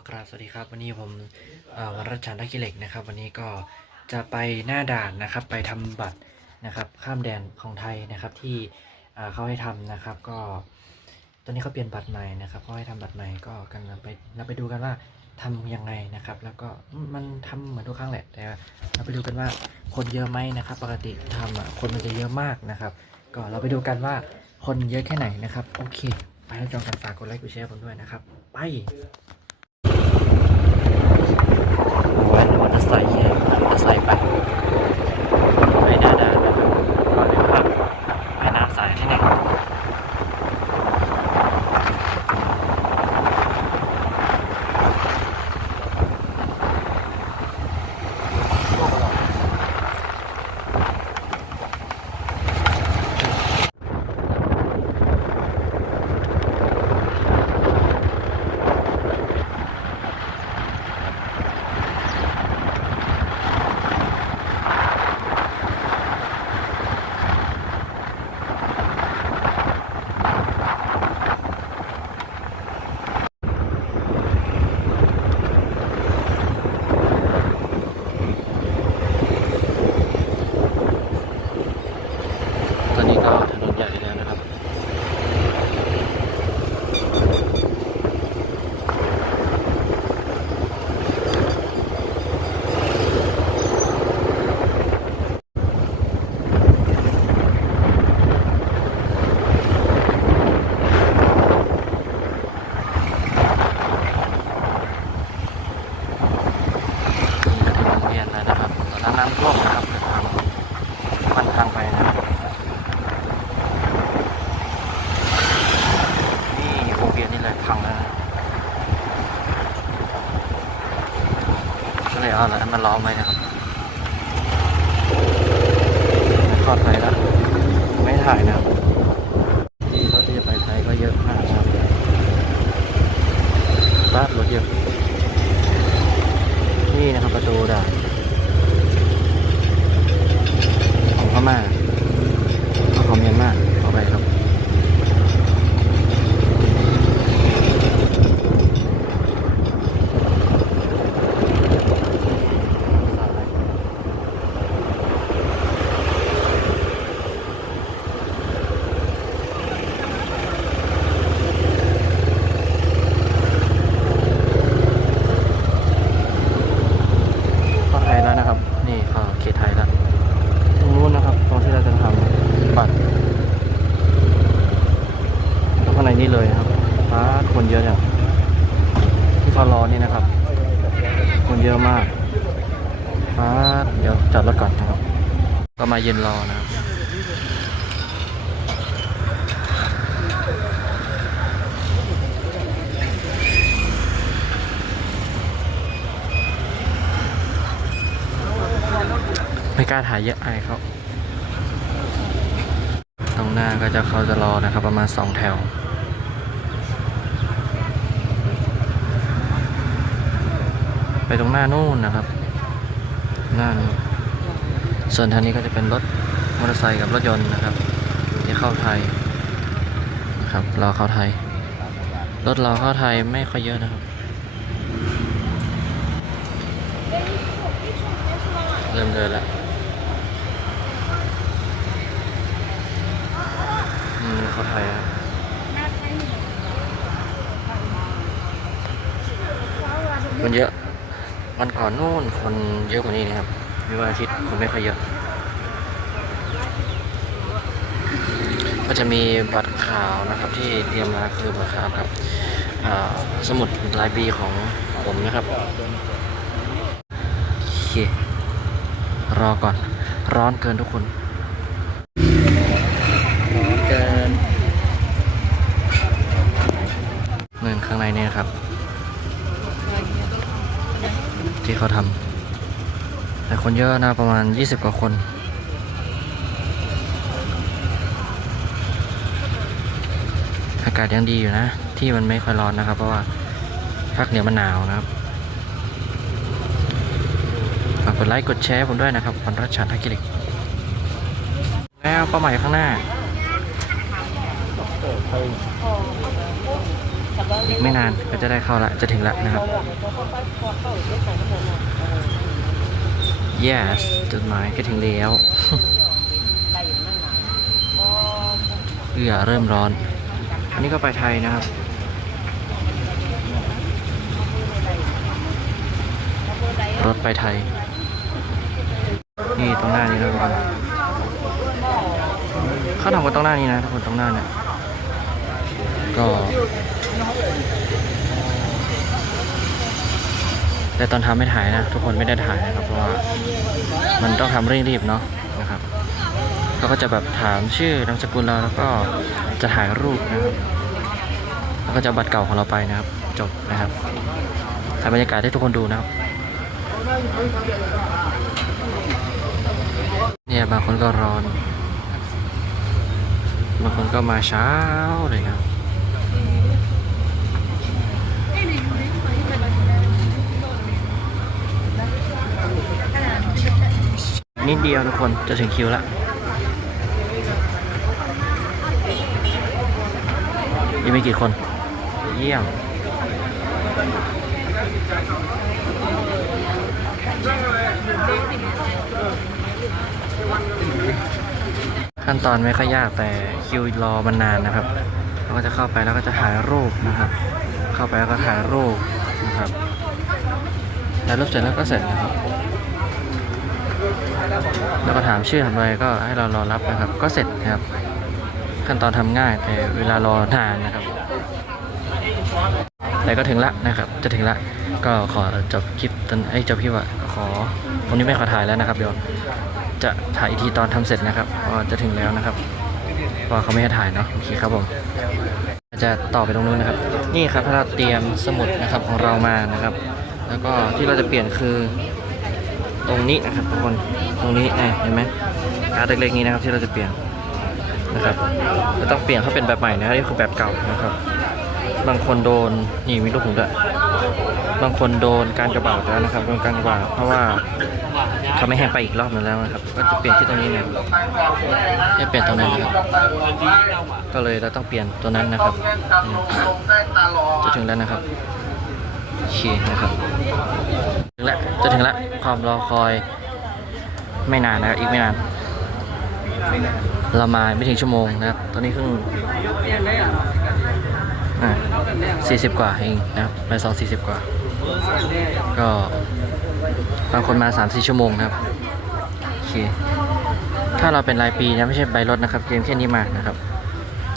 ก็กราบสวัสดีครับ วันนี้ผมวันรัชชันทักกิเหล็กนะครับ วันนี้ก็จะไปหน้าด่านนะครับ ไปทำบัตรนะครับ ข้ามแดนของไทยนะครับที่เขาให้ทำนะครับ ก็ตอนนี้เขาเปลี่ยนบัตรใหม่นะครับเขาให้ทำบัตรใหม่ก็กันไปเราไปดูกันว่าทำยังไงนะครับ แล้วก็มันทำเหมือนทุกครั้งแหละแต่เราไปดูกันว่าคนเยอะไหมนะครับ ปกติทำอะคนมันจะเยอะมากนะครับ ก็เราไปดูกันว่าคนเยอะแค่ไหนนะครับ โอเค ไปแล้วจองกันฝากกดไลค์กดแชร์ผมด้วยนะครับ ไป วันมอเตอร์ไซค์เนี่ยมอเตอร์ไซค์ไปไปหน้าด่านนะครับก่อนเดี๋ยวครับไปหน้าสายที่ไหนตอนนี้ก็ถนนใหญ่แล้วนะครับ นี่ก็ถึงโรงเรียนแล้ว นะครับตอนนั้นน้ำท่วมนะครับมันทางไปนะนี่วงเวียนนี่เลยพังแล้วนะก็เลยเอาอะไรมาล้อมไว้นะครับทอดไปแล้วไม่ถ่ายนะครับที่เขาที่จะไปไทยก็เยอะมากนะครับบ้านรถเยอะนี่นะครับประตูด่านของ พม่าเอาของเมียนมาต่อไปครับ เข้าไทยแล้วนะครับ นี่เข้าเขตไทยแล้วตรงนู้นนะครับตรงที่เราจะทำบัตรแล้วข้างในนี่เลยนะครับฟ้าคนเยอะอย่างที่เขารอนี่นะครับ คนเยอะมากฟ้าเดี๋ยวจอดรถก่อนนะครับ ก็ มายืนรอนะครับไม่กล้าถ่ายเยอะอายเขาตรงหน้าก็จะเขาจะรอนะครับ ประมาณสองแถวไปตรงหน้านู่นนะครับ หน้านู้น ส่วนทางนี้ก็จะเป็นรถมอเตอร์ไซค์กับรถยนต์นะครับที่เข้าไทยนะครับรอเข้าไทย รถราเข้าไทยไม่ค่อยเยอะนะครับเริ่มเดินแล้วอืมเข้าไทยอะมันเยอะวันก่อนนู่นคนเยอะกว่านี้นะครับ มีวันอาทิตย์คนไม่ค่อยเยอะ ก็จะมีบัตรข่าวนะครับที่เตรียมมาคือบัตรข่าวกับสมุดรายปีของผมนะครับโอเครอก่อน ร้อนเกินทุกคน ร้อนเกินเงินข้างในนี่นะครับ ที่เขาทำ แต่คนเยอะนะประมาณ 20 กว่าคนอากาศยังดีอยู่นะ ที่มันไม่ค่อยร้อนนะครับ เพราะว่าภาคเหนือมันหนาวนะครับฝากกดไลค์กดแชร์ผมด้วยนะครับพันรัชชาทักกิลิกแล้วเป้าหมายข้างหน้า อีกไม่นานก็จะได้เข้าละจะถึงละนะครับ yes จดหมายก็ถึงแล้วเอือเริ่มร้อน อันนี้ก็ไปไทยนะครับ รถไปไทย นี่ตรงหน้านี้นะทุกคนเขาทำกันตรงหน้านี้นะทุกคนตรงหน้าเนี่ยก็ แต่ตอนทำไม่ถ่ายนะ ทุกคนไม่ได้ถ่ายนะครับ เพราะว่ามันต้องทำเร่งรีบเนาะนะครับเขาก็จะแบบถามชื่อนามสกุลเราแล้วก็จะถ่ายรูปนะครับแล้วก็จะบัตรเก่าของเราไปนะครับ จบนะครับถ่ายบรรยากาศให้ทุกคนดูนะครับเนี่ยบางคนก็ร้อน บางคนก็มาเช้าเลยครับ นิดเดียวทุกคนจะถึงคิวแล้วยังม่กี่คน เยี่ยมขั้นตอนไม่ค่อยยากแต่คิวรอมันนานนะครับเราก็จะเข้าไปแล้วก็จะถ่ายรูปนะครับ เข้าไปแล้วก็ถ่ายรูปนะครับถ่ายรูปเสร็จแล้วก็เสร็จนะครับ แล้วก็ถามชื่อทำอะไรก็ให้เรารอรับนะครับ ก็เสร็จนะครับ ขั้นตอนทำง่ายแต่เวลารอนานนะครับ แต่ก็ถึงละนะครับ จะถึงละก็ขอจบคลิปตอนไอ้จบคลิปอะขอตรงนี้ไม่ขอถ่ายแล้วนะครับ เดี๋ยวจะถ่ายอีกทีตอนทำเสร็จนะครับก็จะถึงแล้วนะครับเพราะว่าเขาไม่ให้ถ่ายเนาะโอเคครับผมจะต่อไปตรงนู้นนะครับ นี่ครับถ้าเราเตรียมสมุดนะครับของเรามานะครับ แล้วก็ที่เราจะเปลี่ยนคือ ตรงนี้นะครับทุกคนตรงนี้เห็นไหมการเล็กๆนี้นะครับที่เราจะเปลี่ยนนะครับเราต้องเปลี่ยนเขาเป็นแบบใหม่นะครับนี่คือแบบเก่านะครับ บางคนโดนนี่มีลูกหูด้วยบางคนโดนการกระบาดแล้วนะครับโดนการกระบาดเพราะว่าเขาไม่ให้งไปอีกรอบนึงแล้วนะครับ ก็จะเปลี่ยนที่ตรงนี้เนี่ยให้เปลี่ยนตรงนั้นนะครับ ก็เลยเราต้องเปลี่ยนตัวนั้นนะครับจะถึงแล้วนะครับโอเคนะครับ ถึงแล้วจะถึงแล้วความรอคอยไม่นานนะครับอีกไม่นาน เรามาไม่ถึงชั่วโมงนะครับ ตอนนี้เพิ่งสี่สิบกว่าเองนะครับไปสองสี่สิบกว่า ก็บางคนมาสามสี่ชั่วโมงนะครับโอเคถ้าเราเป็นรายปีนะไม่ใช่ใบรถนะครับเตรียมแค่นี้มานะครับ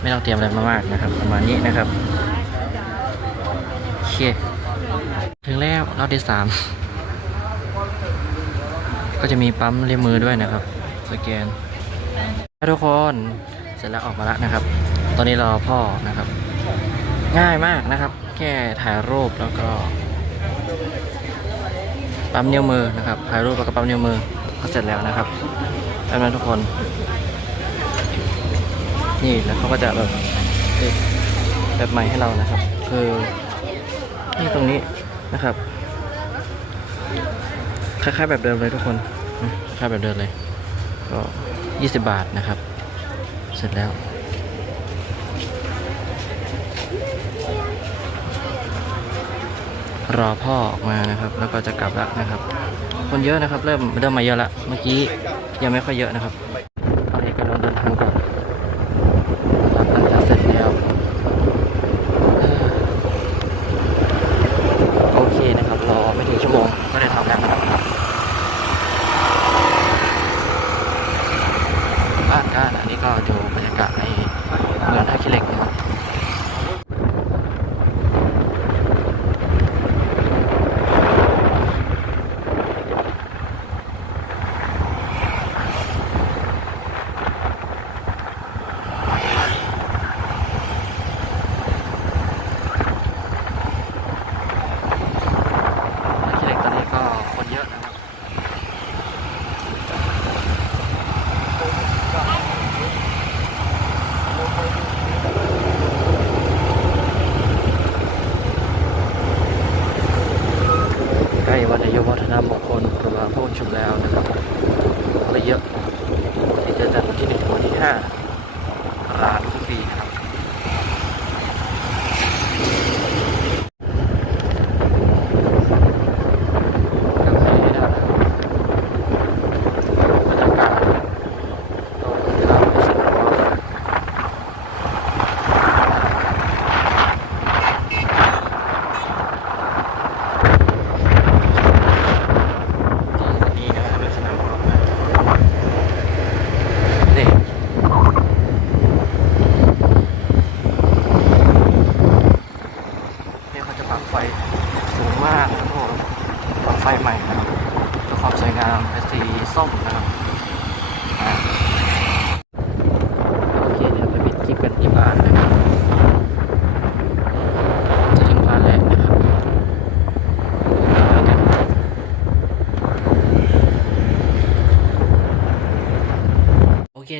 ไม่ต้องเตรียมอะไรมามากนะครับ ประมาณนี้นะครับโอเคถึงแล้วรอบที่สาม ก็จะมีปั๊มเลียมือด้วยนะครับ สแกนทุกคนเสร็จแล้วออกมาแล้วนะครับ ตอนนี้รอพ่อนะครับ ง่ายมากนะครับ แค่ถ่ายรูปแล้วก็ปั๊มนิ้วมือนะครับถ่ายรูปแล้วก็ปั๊มนิ้วมือก็เสร็จแล้วนะครับแล้วนั้นทุกคน นี่แล้วเขาก็จะแบบแบบใหม่ให้เรานะครับ คือนี่ตรงนี้นะครับ คล้ายๆแบบเดิมเลยทุกคนอืมคล้ายๆแบบเดิมเลย ก็ 20 บาทนะครับ เสร็จแล้ว รอพ่อออกมานะครับ แล้วก็จะกลับแล้วนะครับ คนเยอะนะครับ เริ่มเริ่มมาเยอะละ เมื่อกี้ยังไม่ค่อยเยอะนะครับตอนนี้ก็ลงเดินทางก่อนนะครับ ใกล้วันนายวัฒนมงคลประมาพุ่งชุมแล้วนะครับก็เยอะที่จะจัดที่หนึ่งวันที่ห้า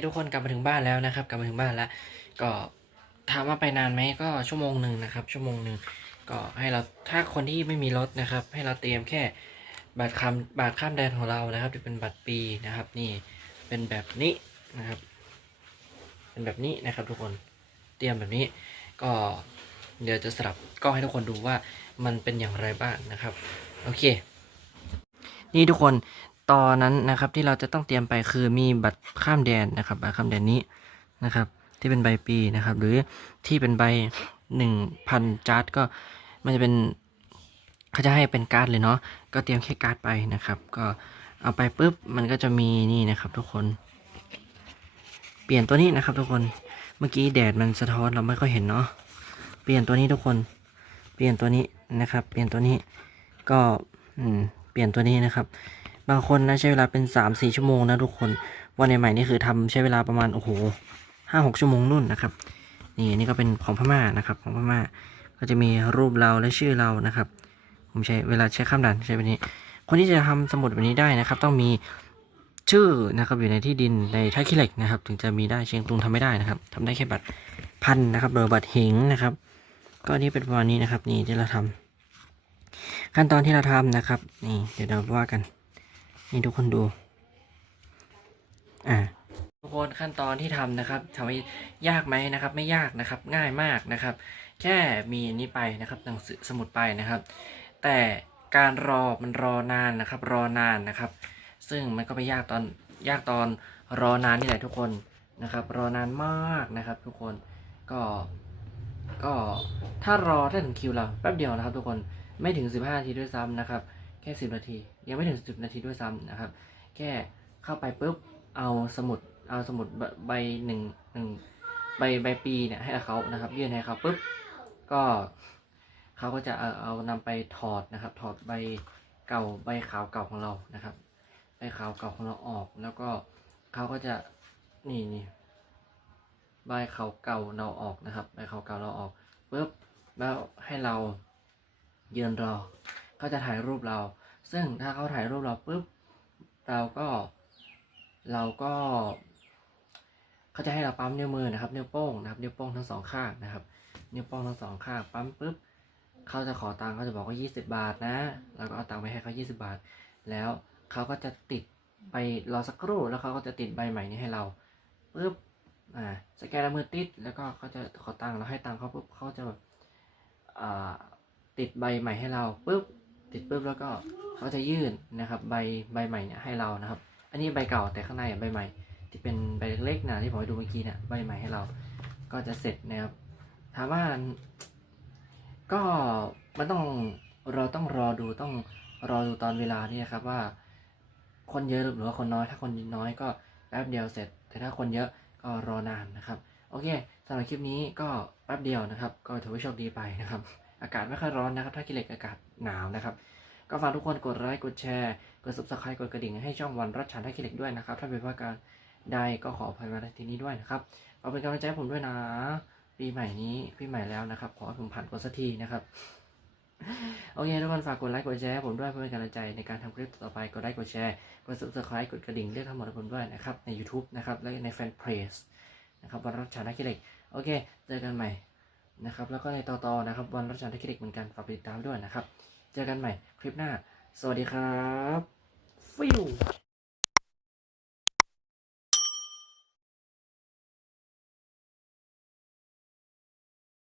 ทุกคนกลับมาถึงบ้านแล้วนะครับ กลับมาถึงบ้านแล้ว ก็ถามว่าไปนานไหมก็ชั่วโมงหนึ่งนะครับ ชั่วโมงหนึ่งก็ให้เราถ้าคนที่ไม่มีรถนะครับ ให้เราเตรียมแค่บัตรคำบัตรข้ามแดนของเรานะครับที่เป็นบัตรปีนะครับ นี่เป็นแบบนี้นะครับ เป็นแบบนี้นะครับ ทุกคนเตรียมแบบนี้ ก็เดี๋ยวจะสลับกล้องให้ทุกคนดูว่ามันเป็นอย่างไรบ้างนะครับ โอเค นี่ทุกคน ตอนนั้นนะครับที่เราจะต้องเตรียมไปคือมีบัตรข้ามแดนนะครับบัตรข้ามแดนนี้นะครับ ที่เป็นใบปีนะครับ หรือที่เป็นใบหนึ่งพันจาร์ดก็มันจะเป็นเขาจะให้เป็นการ์ดเลยเนาะก็เตรียมแค่การ์ดไปนะครับ ก็เอาไปปุ๊บมันก็จะมีนี่นะครับ ทุกคน เปลี่ยนตัวนี้นะครับ ทุกคนเมื่อกี้แดดมันสะท้อนเราไม่ค่อยเห็นเนาะเปลี่ยนตัวนี้ทุกคน เปลี่ยนตัวนี้นะครับ เปลี่ยนตัวนี้ก็อืมเปลี่ยนตัวนี้นะครับ บางคนนะใช้เวลาเป็นสามสี่ชั่วโมงนะทุกคนวันใหม่ๆนี่คือทำใช้เวลาประมาณโอ้โหห้าหกชั่วโมงนู่นนะครับ นี่นี่ก็เป็นของพม่านะครับ ของพม่าก็จะมีรูปเราและชื่อเรานะครับ ผมใช้เวลาใช้ข้ามด่านใช้แบบนี้ คนที่จะทำสมุดแบบนี้ได้นะครับ ต้องมีชื่อนะครับอยู่ในที่ดินในท่าขี้เหล็กนะครับ ถึงจะมีได้เชียงตุงทำไม่ได้นะครับทำได้แค่บัตรพันนะครับหรือบัตรเหงนะครับ ก็นี่เป็นประมาณนี้นะครับ นี่ที่เราทำขั้นตอนที่เราทำนะครับ นี่เดี๋ยวเราว่ากัน นี่ทุกคนดู อ่าทุกคนขั้นตอนที่ทำนะครับทำให้ยากไหมนะครับ ไม่ยากนะครับ ง่ายมากนะครับ แค่มีนี้ไปนะครับหนังสือสมุดไปนะครับ แต่การรอมันรอนานนะครับ รอนานนะครับ ซึ่งมันก็ไม่ยากตอนยากตอนรอนานนี่แหละทุกคนนะครับ รอนานมากนะครับ ทุกคนก็ก็ถ้ารอถ้าถึงคิวเราแป๊บเดียวนะครับ ทุกคนไม่ถึง 15นาทีด้วยซ้ำนะครับ แค่ 10 นาที ยังไม่ถึง 10 นาทีด้วยซ้ำนะครับ แค่เข้าไปปุ๊บเอาสมุดเอาสมุดใบหนึ่งหนึ่งใบใบปีเนี่ยให้เขานะครับ ยื่นให้เขาปุ๊บก็เขาก็จะเอาเอานำไปถอดนะครับ ถอดใบเก่าใบขาวเก่าของเรานะครับใบขาวเก่าของเราออก แล้วก็เขาก็จะนี่นี่ใบขาวเก่าเราออกนะครับใบขาวเก่าเราออกปุ๊บแล้วให้เรายืนรอ เขาจะถ่ายรูปเรา ซึ่งถ้าเขาถ่ายรูปเราปุ๊บเราก็เราก็เขาจะให้เราปั๊มนิ้วมือนะครับนิ้วโป้งนะครับนิ้วโป้งทั้งสองข้างนะครับนิ้วโป้งทั้งสองข้างปั๊มปุ๊บเขาจะขอตังค์เขาจะบอกว่า 20 บาทนะเราก็เอาตังค์ไปให้เขา20 บาท แล้วเขาก็จะติดไปรอสักครู่แล้วเขาก็จะติดใบใหม่นี้ให้เราปุ๊บอ่าสแกนมือติดแล้วก็เขาจะขอตังค์เราให้ตังค์เขาปุ๊บเขาจะแบบอ่าติดใบใหม่ให้เราปุ๊บ ติดปุ๊บแล้วก็เขาจะยื่นนะครับ ใบใบใหม่เนี่ยให้เรานะครับ อันนี้ใบเก่าแต่ข้างในใบใหม่ ที่เป็นใบเล็กๆนะที่ผมดูเมื่อกี้เนี่ยใบใหม่ให้เรา ก็จะเสร็จนะครับ ถามว่าก็มันต้องเราต้องรอดูต้องรอดูตอนเวลานี่นะครับว่า คนเยอะหรือว่าคนน้อย ถ้าคนน้อยก็แป๊บเดียวเสร็จ แต่ถ้าคนเยอะก็รอนานนะครับ โอเคสำหรับคลิปนี้ก็แป๊บเดียวนะครับ ก็ถือว่าโชคดีไปนะครับ อากาศไม่ค่อยร้อนนะครับ ถ้ากิเลกอากาศ หนาวนะครับ ก็ฝากทุกคนกดไลค์กดแชร์ กด subscribe กดกระดิ่งให้ช่องวันรัชชันท่ากิเลกด้วยนะครับ ถ้าเป็นว่าการใดก็ขออภัยมาที่นี้ด้วยนะครับเอาเป็นกำลังใจให้ผมด้วยนะปีใหม่นี้ปีใหม่แล้วนะครับ ขอให้ผมผ่านกดสักทีนะครับโอเคทุกคนฝากกดไลค์กดแชร์ผมด้วยเพื่อเป็นกำลังใจในการทำคลิปต่อไปกดไลค์กดแชร์กด subscribe กดกระดิ่งเรียกทั้งหมดผมด้วยนะครับ ใน YouTube นะครับ และในแฟนเพจนะครับวันรัชชานักกิเลกโอเค เจอกันใหม่นะครับ แล้วก็ในต่อๆนะครับ วันรัชชานักกิเลกเหมือนกันฝากติดตามด้วยนะครับ เจอกันใหม่คลิปหน้า สวัสดีครับ ฟิว